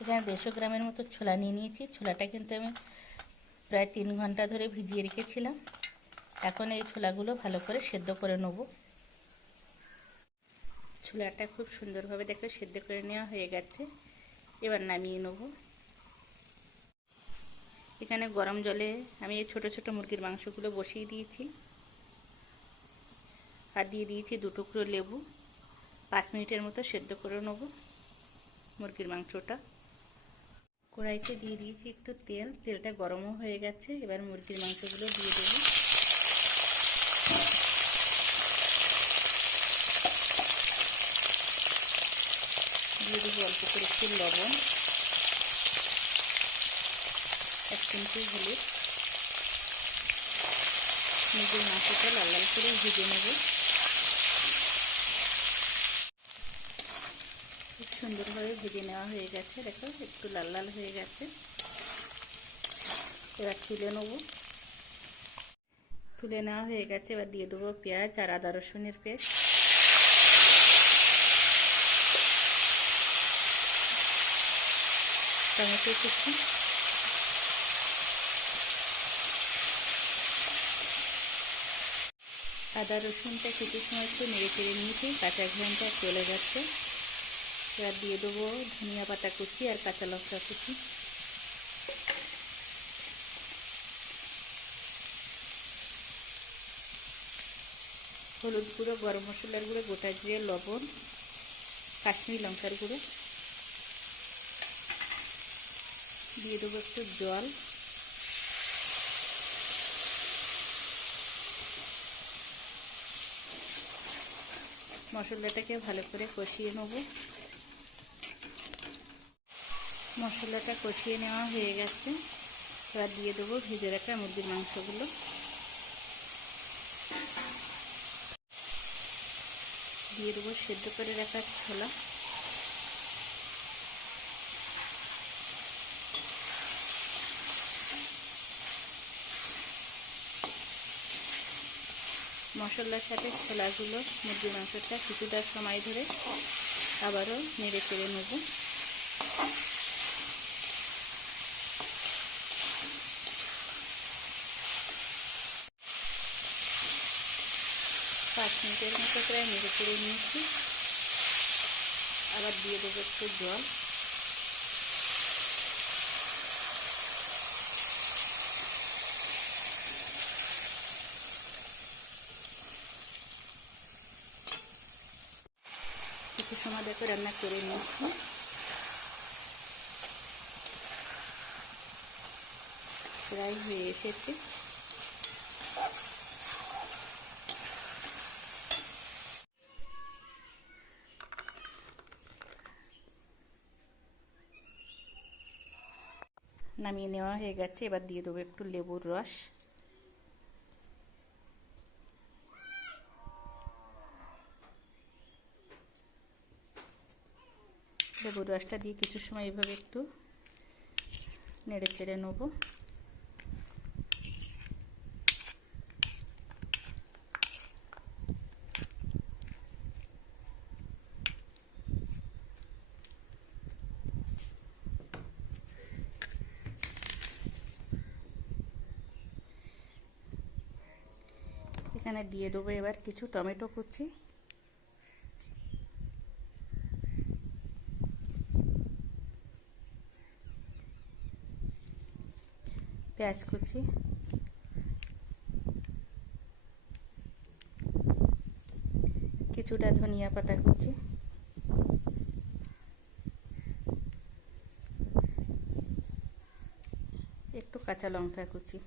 এখানে 150 গ্রামের মতো ছোলা নিয়ে নিয়েছি। ছোলাটা কিন্তু আমি প্রায় 3 ঘন্টা ধরে ভিজিয়ে রেখেছিলাম। এখন এই ছোলাগুলো ভালো করে সেদ্ধ করে নেব। ছোলাটা খুব সুন্দরভাবে দেখো সেদ্ধ করে নেওয়া হয়ে গেছে। এবার নামিয়ে নেব। এখানে গরম জলে আমি এই ছোট ছোট মুরগির মাংসগুলো বসিয়ে দিয়েছি আর দিয়ে দিয়েছি 2 টুকরো লেবু। 5 মিনিটের মতো সেদ্ধ করে নেব মুরগির মাংসটা। কড়াইতে দিয়ে দিয়েছি একটু তেল, তেলটা গরমও হয়ে গেছে। এবার মুরগির মাংসগুলো দিয়ে দেবো। দিয়ে দেবো অল্প করে একটু লবণ, 1 চিমটি হলুদ। মুরগির মাংসটা লাল লাল করে ভেজে নেব। খুব সুন্দরভাবে ভেজে নেওয়া হয়ে গেছে, দেখো একটু লাল লাল হয়ে গেছে। এবার তুলে নেব। তুলে নেওয়া হয়ে গেছে। এবার দিয়ে দেবো পেঁয়াজ আর আদা রসুনের পেস্ট। টমেটো কুচি, আদা রসুনটা কিছু সময় একটু নেড়ে চেড়ে নিয়েছি, কাঁচা ঘ্রাণটা চলে যাচ্ছে। এবার দিয়ে দেবো ধনিয়া পাতা কুচি আর কাঁচা লঙ্কা কুচি। হলুদ গুঁড়ো, গরম মশলার গুঁড়ো, গোটা জিরে, লবণ, কাশ্মীরি লঙ্কার গুঁড়ো। দিয়ে দেবো একটু জল। মশলাটাকে ভালো করে কষিয়ে নেব। মশলাটা কষিয়ে নেওয়া হয়ে গেছে। এবার দিয়ে দেবো ভেজে রাখা মুরগির মাংসগুলো। দিয়ে দেবো সেদ্ধ করে রাখা ছোলা। মশলার সাথে ছোলাগুলো, মুরগির মাংসটা কিছুটা সময় ধরে আবারও নেড়ে চেড়ে নেব। 5 মিনিটের মতো প্রায় নেড়ে চেড়ে নিয়েছি। আবার দিয়ে দেবো একটু জল। কিছু সময় দেখো রান্না করে নিয়েছি। প্রায় হয়ে এসেছে। নামিয়ে নেওয়া হয়ে গেছে। এবার দিয়ে দেবো একটু লেবুর রস। লেবুর রসটা দিয়ে কিছু সময় এভাবে একটু নেড়ে চেড়ে নেব। এখানে দিয়ে দেবো এবার কিছু টমেটো কুচি, পেঁয়াজ কুচি, কিছুটা ধনিয়া পাতা কুচি, একটু কাঁচা লঙ্কা কুচি।